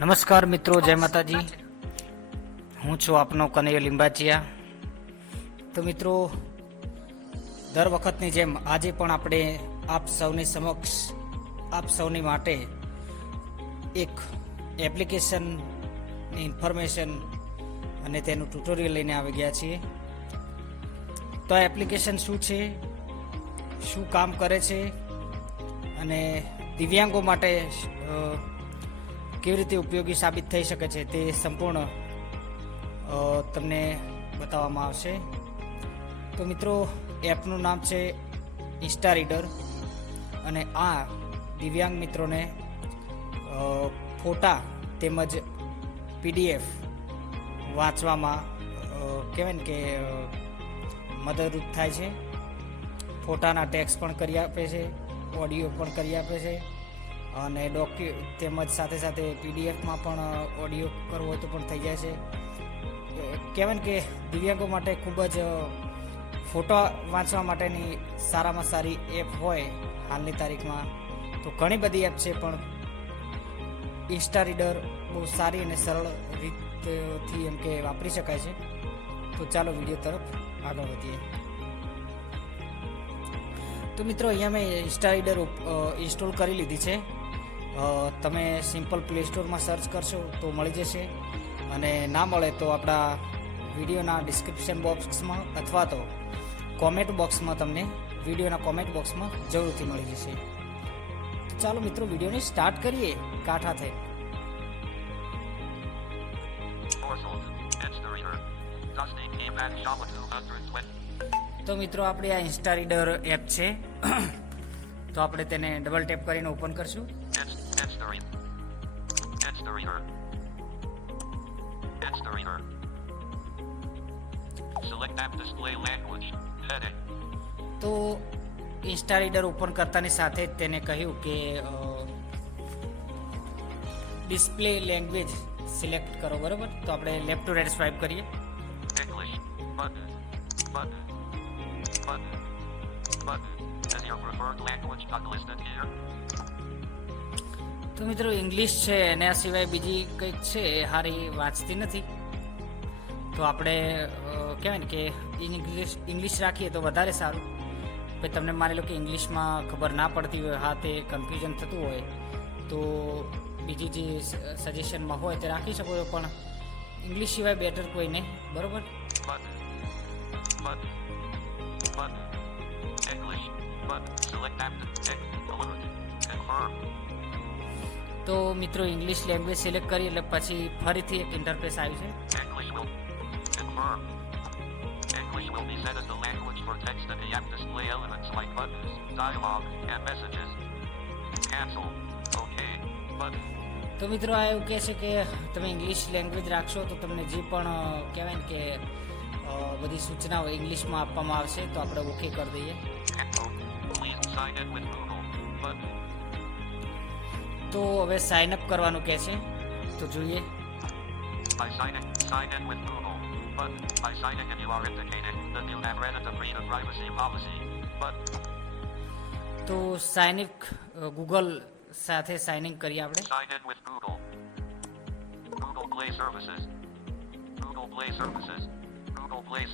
નમસ્કાર મિત્રો, જય માતાજી. હું છું આપનો કનૈયો લીંબાચિયા. તો મિત્રો, દર વખતની જેમ આજે પણ આપણે આપ સૌની સમક્ષ, આપ સૌની માટે એક એપ્લિકેશનની ઇન્ફોર્મેશન અને તેનું ટ્યુટોરિયલ લઈને આવી ગયા છીએ. તો આ એપ્લિકેશન શું છે, શું કામ કરે છે અને દિવ્યાંગો માટે કેવી રીતે ઉપયોગી સાબિત થઈ શકે છે તે સંપૂર્ણ તમને બતાવવામાં આવશે. તો મિત્રો, એપનું નામ છે ઇન્સ્ટા રીડર અને આ દિવ્યાંગ મિત્રોને ફોટા તેમજ PDF વાંચવામાં કહેવાય ને કે મદદરૂપ થાય છે. ફોટાના ટેક્સ્ટ પણ કરી આપે છે, ઓડિયો પણ કરી આપે છે અને તેમજ સાથે સાથે PDFમાં પણ ઓડિયો કરવો હોય તો પણ થઈ જાય છે. કહેવાય ને કે દિવ્યાંગો માટે ખૂબ જ ફોટો વાંચવા માટેની સારામાં સારી એપ હોય હાલની તારીખમાં તો ઘણી બધી એપ છે, પણ ઇન્સ્ટા રીડર બહુ સારી અને સરળ રીતથી એમ કે વાપરી શકાય છે. તો ચાલો વિડીયો તરફ આગળ વધીએ. તો મિત્રો, અહીંયા મેં ઇન્સ્ટા રીડર ઇન્સ્ટોલ કરી લીધી છે. તમે સિમ્પલ પ્લે સ્ટોરમાં સર્ચ કરશો તો મળી જશે અને ના મળે તો આપણા વિડીયોના ડિસ્ક્રિપ્શન બોક્સમાં અથવા તો કોમેન્ટ બોક્સમાં તમને વિડીયોના કોમેન્ટ બોક્સમાં જરૂરથી મળી જશે. તો ચાલો મિત્રો, વિડીયોને સ્ટાર્ટ કરીએ કાંઠા થઈ. તો મિત્રો, આપણી આ ઇન્સ્ટા રીડર એપ છે. તો આપણે તેને ડબલ ટેપ કરીને ઓપન કરશું. તો ઇન્સ્ટા રીડર ઓપન કરતાની સાથે જ તેને કહ્યું કે ડિસ્પ્લે લેંગ્વેજ સિલેક્ટ કરો, બરાબર. તો આપણે લેફ્ટ ટુ રાઈટ સ્વાઇપ કરીએ. તો મિત્રો, ઇંગ્લિશ છે, એના સિવાય બીજી કંઈક છે હારી વાંચતી નથી. તો આપણે કહેવાય ને કે ઇંગ્લિશ રાખીએ તો વધારે સારું. પછી તમને માની લો કે ઇંગ્લિશમાં ખબર ના પડતી હોય, હા તે કન્ફ્યુઝન થતું હોય તો બીજી જે સજેશનમાં હોય તે રાખી શકો છો, પણ ઇંગ્લિશ સિવાય બેટર કોઈ નહીં, બરાબર. તો મિત્રો, ઇંગ્લિશ લેંગ્વેજ સિલેક્ટ કરી એટલે પછી ફરીથી એક ઇન્ટરફેસ આવ્યું છે. તો મિત્રો, આ એવું કહે છે કે તમે ઇંગ્લિશ લેંગ્વેજ રાખશો તો તમને જે પણ કહેવાય ને કે બધી સૂચનાઓ ઇંગ્લિશમાં આપવામાં આવશે. તો આપણે ઓકે કરી દઈએ. તો હવે સાઇન અપ કરવાનું કહે છે, તો જોઈએ. તો સાઇન ઇન ગૂગલ સાથે સાઇન ઇન કરીએ આપણે. Google Play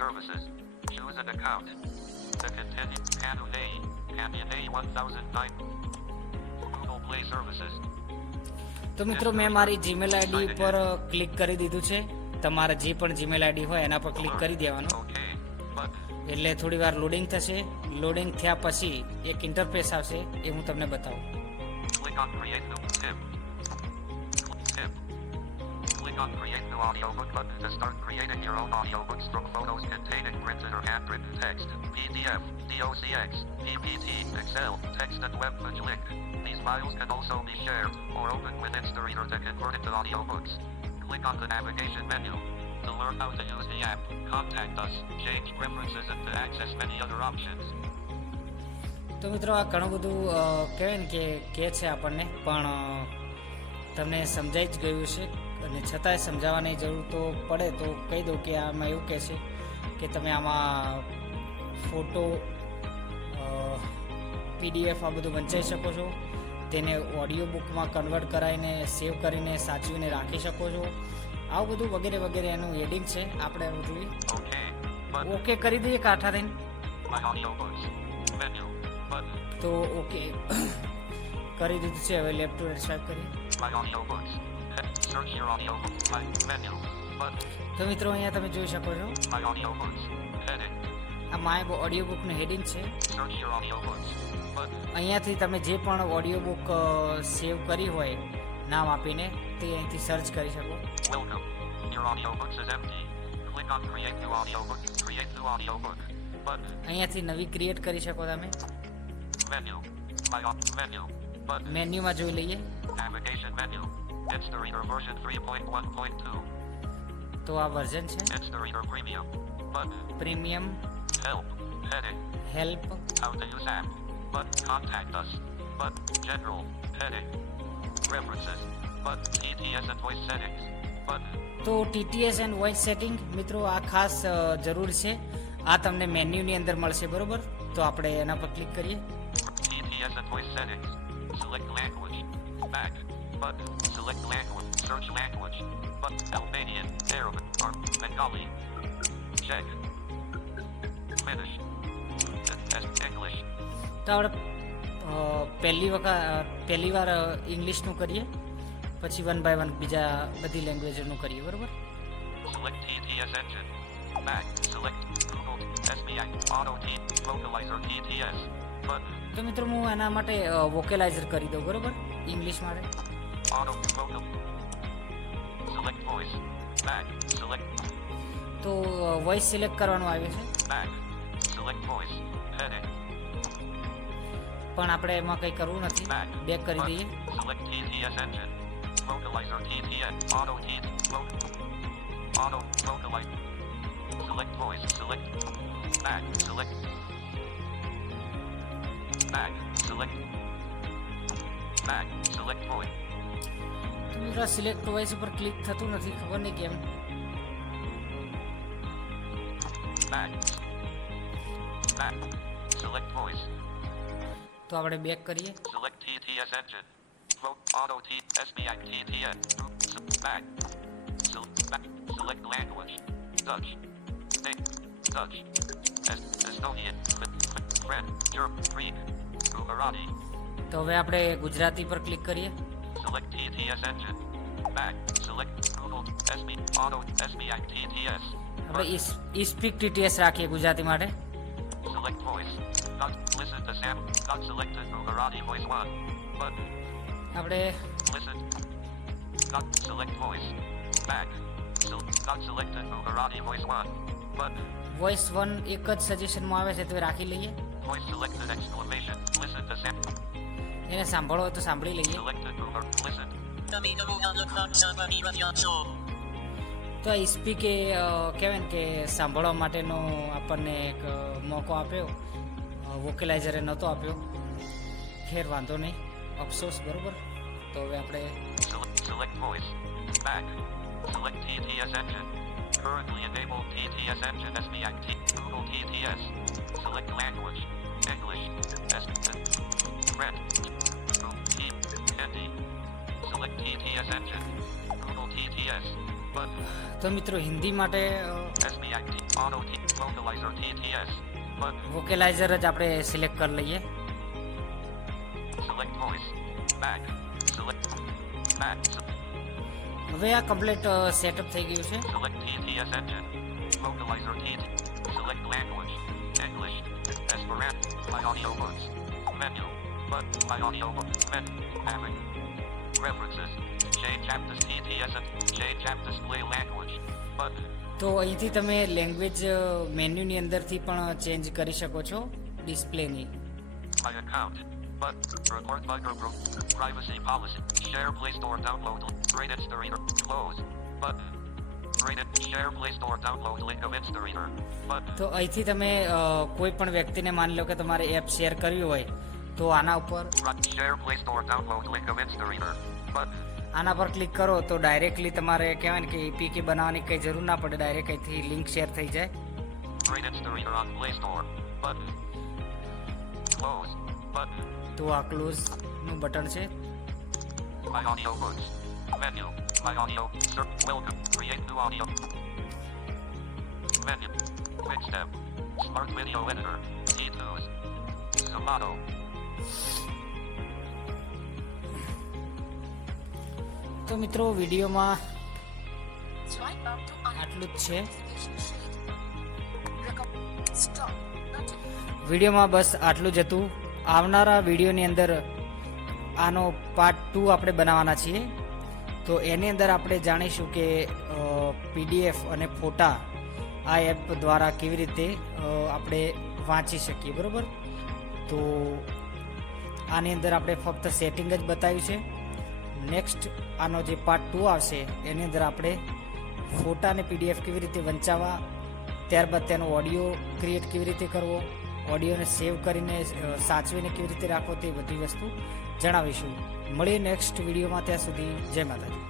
Services. Choose an account. To continue, Canada 1009. Google Play Services. તો મિત્રો, મેં મારી જીમેલ આઈડી ઉપર ક્લિક કરી દીધું છે. તમારે જે પણ જીમેલ આઈડી હોય એના પર ક્લિક કરી દેવાનું. એટલે થોડી વાર લોડિંગ થશે. લોડિંગ થયા પછી એક ઇન્ટરફેસ આવશે, એ હું તમને બતાવું. On create new audiobook button to start creating your own audiobooks from photos containing printed or handwritten text, PDF, DOCX, PPT, Excel, text and web page link. These files can also be shared or opened with InstaReader to convert into audiobooks. Click on the navigation menu to learn how to use the app. Contact us, change preferences and to access many other options. તો મિત્રો, આ ઘણું બધું કહેવાય ને કે છે આપણને, પણ તમને સમજાઈ જ ગયું છે અને છતાંય સમજાવવાની જરૂર તો પડે તો કહી દઉં કે આમાં એવું કહે છે કે તમે આમાં ફોટો PDF આ બધું વંચાઈ શકો છો. તેને ઓડિયો બુકમાં કન્વર્ટ કરાવીને સેવ કરીને સાચવીને રાખી શકો છો. આવું બધું વગેરે વગેરે એનું હેડિંગ છે. આપણે જોઈએ ઓકે કરી દઈએ કાંઠા થઈને. તો ઓકે કરી દીધું છે. હવે લેફ્ટ ટુ રાઈટ સ્વાઇપ કરીએ. તો મિત્રો અહીંયા તમે જોઈ શકો છો આ માય ઓડિયો બુકનું હેડિંગ છે. અહીંયાથી તમે જે પણ ઓડિયો બુક સેવ કરી હોય નામ આપીને તે અહીંથી સર્ચ કરી શકો. અહીંયાથી નવી ક્રિએટ કરી શકો તમે. મેન્યુમાં જોઈ લઈએ તો આ વર્ઝન છે પ્રીમિયમ, હેલ્પ, તો TTS એન્ડ વોઇસ સેટિંગ મિત્રો આ ખાસ જરૂર છે. આ તમને મેન્યુની અંદર મળશે, બરોબર? તો આપણે એના પર ક્લિક કરીએ. TTS and voice settings. Select language. Back. Button. Select language. Search language. Button. Albanian. Arabic. Or Bengali. Check. Finish. English. તો આપણે પહેલી વાર ઇંગ્લિશનું કરીએ, પછી 1 by 1 બીજા બધી લેંગ્વેજનું કરીએ, બરોબર? Select TTS engine. Back. Select Google SBI. Auto T. Vocalizer TTS. Button. તો મિત્રો હું એના માટે વોકેલાઇઝર કરી દઉં, બરોબર? ઇંગ્લિશ માટે. Select voice. Back. Select. તો વોઇસ સિલેક્ટ કરવાનું આવે છે. Back. Select voice. Heading. પણ આપણે એમાં કંઈ કરવું નથી. બેક કરી દઈએ. Select TTS engine. Vocalizer TTS. Auto T. Auto vocalizer. Select voice. Select. Back. Select. Back. Select. Back. Select voice. તો મિત્રો સિલેક્ટ વોઇસ ઉપર ક્લિક થતું નથી, ખબર નહીં કેમ. Back. Back. Select voice. તો આપણે બેક કરીએ. Select TTS engine. Auto T. SBI TTS. Back. Back. Select language. Dutch. Dutch. Estonian. French. German. Greek. Gujarati. તો હવે આપણે ગુજરાતી પર ક્લિક કરીએ. Select TTS engine. Back. Select Google SB Auto SBI TTS. આપણે speak TTS રાખીએ ગુજરાતી માટે. Select voice. Not listen to Sam. Not selected Gujarati voice 1. But આપણે listen. Not select voice. Back. Not selected Gujarati voice 1. But voice 1 એક જ સજેશનમાં આવે છે તો એ રાખી લઈએ. voice selected exclamation. Listen to Sam. એને સાંભળો હોય તો સાંભળી લઈએ. Selected listen. તો આ સ્પીક એ કહેવાય ને કે સાંભળવા માટેનો આપણને એક મોકો આપ્યો, વોકેલાઇઝરે નહોતો આપ્યો. ખેર વાંધો નહીં, અફસોસ, બરોબર? તો હવે આપણે Select voice. Back. Select TTS engine. Currently enabled TTS engine SBI Google TTS. Select language. English. Red. Hindi. Select TTS engine. Google TTS. Button. તો મિત્રો હિન્દી માટે SBI Auto Vocalizer TTS. Button. વોકેલાઇઝર જ આપણે સિલેક્ટ કરી લઈએ. Select voice. Back. Select. Back. હવે આ complete setup થઈ ગયું છે. Select TTS engine. Vocalizer TTS. Select language. English. Esperanto. My audio books. Menu. But my audio books. Menu. Having. References. Change app TTS and change app display language. But તો અહીંથી તમે language મેન્યુની અંદરથી પણ change કરી શકો છો ડિસ્પ્લેની. my account. But report microgroup. Privacy policy. Share Play Store download. Rate Instareader. Close. Button. Rate Share Play Store download link of Instareader. Button. તો અહીંથી તમે કોઈ પણ વ્યક્તિને માની લો કે તમારે એપ શેર કરવી હોય તો આના ઉપર Share Play Store download link of Instareader. Button. આના પર ક્લિક કરો તો ડાયરેક્ટલી તમારે કહેવાય ને કે APK બનાવવાની કંઈ જરૂર ના પડે, ડાયરેક્ટ અહીંથી લિંક શેર થઈ જાય. Rate Instareader on Play Store. Button. Close. Button. તો આ ક્લોઝનું બટન છે. My audio books. Menu. My audio. Welcome. Create new audio. Menu. Quick step. Smart video editor. T2s. Zomato. તો મિત્રો વિડીયોમાં Swipe up to આટલું જ છે. notification sheet. Stop. Button. વિડીયોમાં બસ આટલું જ હતું. આવનારા વિડીયોની અંદર આનો પાર્ટ 2 આપણે બનાવવાના છીએ. તો એની અંદર આપણે જાણીશું કે પીડીએફ અને ફોટા આ એપ દ્વારા કેવી રીતે આપણે વાંચી શકીએ, બરાબર. તો આની અંદર આપણે ફક્ત સેટિંગ જ બતાવ્યું છે. નેક્સ્ટ આનો જે પાર્ટ 2 આવશે એની અંદર આપણે ફોટા અને પીડીએફ કેવી રીતે વંચાવવા, ત્યારબાદ તેનો ઓડિયો ક્રિએટ કેવી રીતે કરવો, ઓડિયોને સેવ કરીને સાચવીને કેવી રીતે રાખવો, તે બધી વસ્તુ જણાવીશું. મળીએ નેક્સ્ટ વિડીયોમાં. ત્યાં સુધી જય માતાજી.